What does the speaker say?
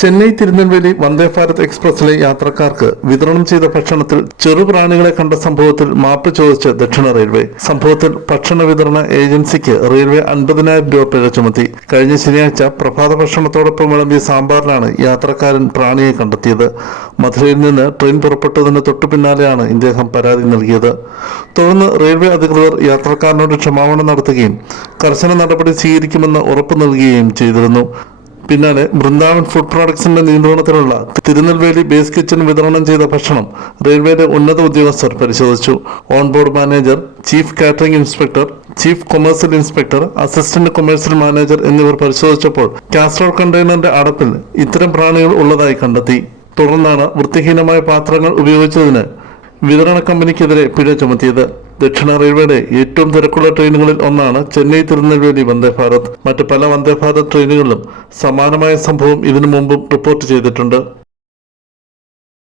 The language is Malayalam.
ചെന്നൈ തിരുനെൽവേലി വന്ദേ ഭാരത് എക്സ്പ്രസിലെ യാത്രക്കാർക്ക് വിതരണം ചെയ്ത ഭക്ഷണത്തിൽ ചെറുപ്രാണികളെ കണ്ട സംഭവത്തിൽ മാപ്പ് ചോദിച്ച് ദക്ഷിണ റെയിൽവേ. സംഭവത്തിൽ ഭക്ഷണ വിതരണ ഏജൻസിക്ക് റെയിൽവേ അൻപതിനായിരം രൂപ പിഴ ചുമത്തി. കഴിഞ്ഞ ശനിയാഴ്ച പ്രഭാത ഭക്ഷണത്തോടൊപ്പം വിളമ്പിയ സാമ്പാറിലാണ് യാത്രക്കാരൻ പ്രാണിയെ കണ്ടെത്തിയത്. മധുരയിൽ നിന്ന് ട്രെയിൻ പുറപ്പെട്ടതിന് തൊട്ടു പിന്നാലെയാണ് ഇദ്ദേഹം പരാതി നൽകിയത്. തുടർന്ന് റെയിൽവേ അധികൃതർ യാത്രക്കാരനോട് ക്ഷമാപണം നടത്തുകയും കർശന നടപടി സ്വീകരിക്കുമെന്ന് ഉറപ്പു നൽകുകയും ചെയ്തിരുന്നു. പിന്നാലെ ബൃന്ദാവൻ ഫുഡ് പ്രോഡക്ട്സിന്റെ നിയന്ത്രണത്തിലുള്ള തിരുനെൽവേലി ബേസ് കിച്ചൺ വിതരണം ചെയ്ത ഭക്ഷണം റെയിൽവേയുടെ ഉന്നത ഉദ്യോഗസ്ഥർ പരിശോധിച്ചു. Onboard manager chief catering inspector chief commercial inspector assistant commercial manager എന്നിവർ പരിശോധിച്ചപ്പോൾ കാസ്ട്രോൾ കണ്ടെയ്നറിന്റെ അടപ്പിൽ ഇത്തരം പ്രാണികൾ ഉള്ളതായി കണ്ടെത്തി. തുടർന്നാണ് വൃത്തിഹീനമായ പാത്രങ്ങൾ ഉപയോഗിച്ചതിന് വിതരണ കമ്പനിക്കെതിരെ പിഴ ചുമത്തിയത്. ദക്ഷിണ റെയിൽവേയുടെ ഏറ്റവും തിരക്കുള്ള ട്രെയിനുകളിൽ ഒന്നാണ് ചെന്നൈ തിരുനെൽവേലി വന്ദേ ഭാരത് മറ്റ് പല വന്ദേ ഭാരത് ട്രെയിനുകളിലും സമാനമായ സംഭവം ഇതിനു മുമ്പും റിപ്പോർട്ട് ചെയ്തിട്ടുണ്ട്.